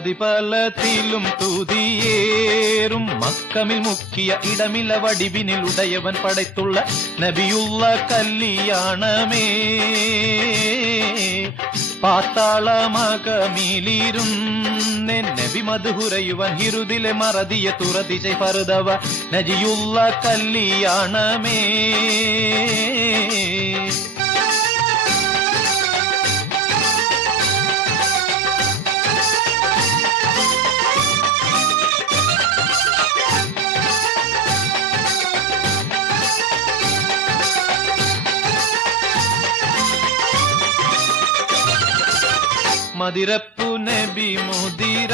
പതിപലത്തിലും തുതിയേറും മക്കമിൽ മുക്കിയ ഇടമില വടിവിനിൽ ഉടയവൻ പടത്തുള്ള നബിയുള്ള കല്യാണമേ പാത്താളമകമിലിരുന്നെ നബി മധുഹുരയുവൻ ഹിരുദിലെ മറതിയ തുറതിജை പറുതവ നജിയുള്ള കല്യാണമേ മതിരപ്പു നബി മുതിര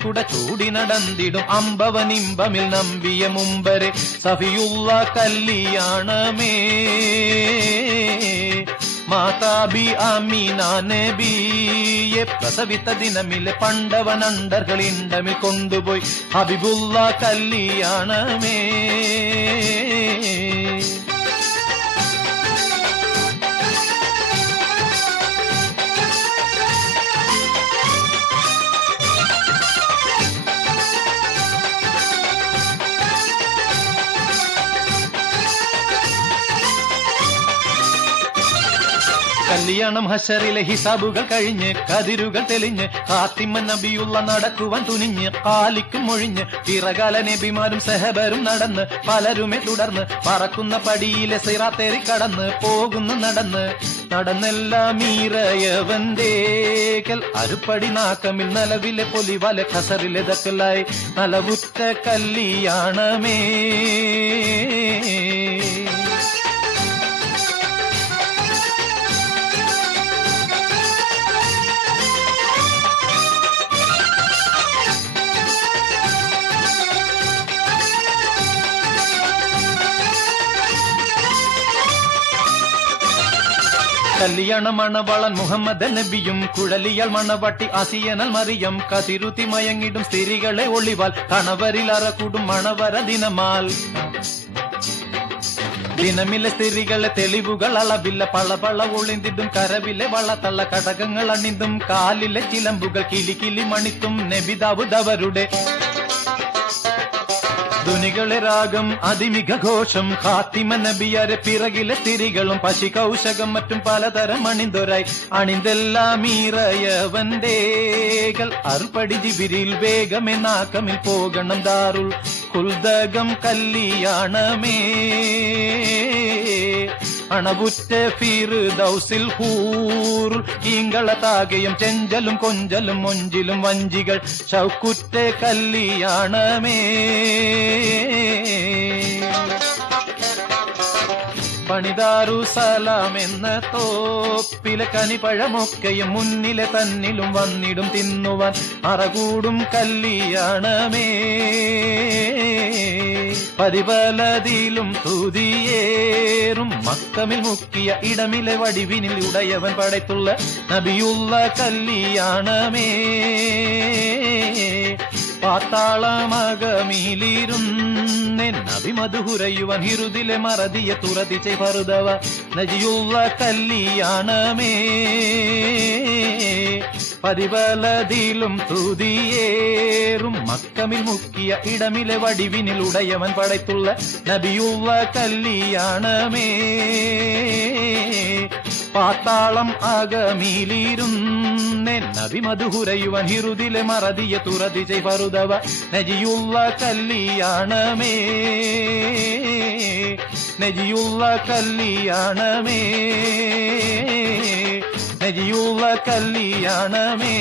കുട ചൂടി നടന്നിടും അമ്പവനിമ്പമിൽ നമ്പിയ മുമ്പരെ സഫിയുള്ള കല്യാണമേ മാതാബി അമീന നബിയെ പ്രസവിത്ത ദിനമിലെ പണ്ടവനണ്ടർകളിണ്ടമിൽ കൊണ്ടുപോയി ഹബീബുള്ള കല്യാണമേ കല്യാണം ഹശറിലെ ഹിസാബുകൾ കഴിഞ്ഞ് കതിരുകൾ തെളിഞ്ഞ് ഫാത്തിമ നബിയുള്ള നടക്കുവാൻ തുനിഞ്ഞ് കാലിക്കും ഒഴിഞ്ഞ് പിറകാല നബിമാരും സഹബരും നടന്ന് പലരുമെ തുടർന്ന് പറക്കുന്ന പടിയിലെ സിറാത്തേറി കടന്ന് പോകുന്നു നടന്നെല്ലാം ഈറയവന്തേക്കൽ അരുപ്പടി നാക്കമിൽ നലവിലെ പൊലിവല ഖസറിലെ ദക്കലായി നലവുറ്റ കല്യാണമേ കല്യാണ മണവളൻ മുഹമ്മദ് നബിയും കുഴലിയാൽ മണവട്ടി അസിയനൽ മറിയം കതിരുത്തി മയങ്ങിടും സ്ത്രീകളെ ഒളിവാൽ കണവരിൽ അറക്കൂടും മണവര ദിനമിലെ സ്ത്രീകളെ തെളിവുകൾ അളവില്ല പളപള ഒളിന്തിടും കരവിലെ വളത്തള്ള കടകങ്ങൾ അണിന്തും കാലിലെ ചിലമ്പുകൾ കിലി മണിത്തും നബിദാവുദവരുടെ ധുനികളെ രാഗം അതിമിക ഘോഷം ഖാത്തിമ നബിയാരെ പിറകിലെ സ്ത്രീകളും പശി കൗശകം മറ്റും പലതരം അണിന്തെല്ലാം ഈറയവന്തേകൾ അറുപടി ജിബിരിൽ വേഗമേ നാക്കമിൽ പോകണം ദാറുൽ കുൽദകം കല്യാണമേ അണവുറ്റ ഫിർദൗസിൽ ഹൂറുൽ ഈങ്കള താകയും ചെഞ്ചലും കൊഞ്ചലും മൊഞ്ചിലും വഞ്ചികൾ ശൗക്കുറ്റ കല്യാണമേ പണിതാറു സലാം എന്ന തോപ്പിലെ കനിപഴമൊക്കെയും മുന്നിലെ തന്നിലും വന്നിടും തിന്നുവാൻ അറകൂടും കല്യാണമേ പതിപലതിലും തുതിയേറും മക്കമിൽ മുക്കിയ ഇടമിലെ വടിവിനിൽ ഉടയവൻ പടത്തുള്ള നബിയുള്ള കല്യാണമേ പാത്താളമകമിലിരുന്നെ നബി മധുഹുരയുവൻ ഹിരുദിലെ മറതിയ തുറതിജை പറുതവ നജിയുള്ള കല്യാണമേ പതിപലതിലും തുതിയേറും മക്കമിൽ മുക്കിയ ഇടമിലെ വടിവിനിൽ ഉടയവൻ പടത്തുള്ള നബിയുള്ള കല്യാണമേ പാത്താളം അകമിലിരുന്നെ നബി മധുഹുരയുവൻ ഹിരുദിലെ മറതിയ തുറതിജை പറുതവ നജിയുള്ള കല്യാണമേ നജിയുള്ള കല്യാണമേ നജിയുള്ള കല്യാണമേ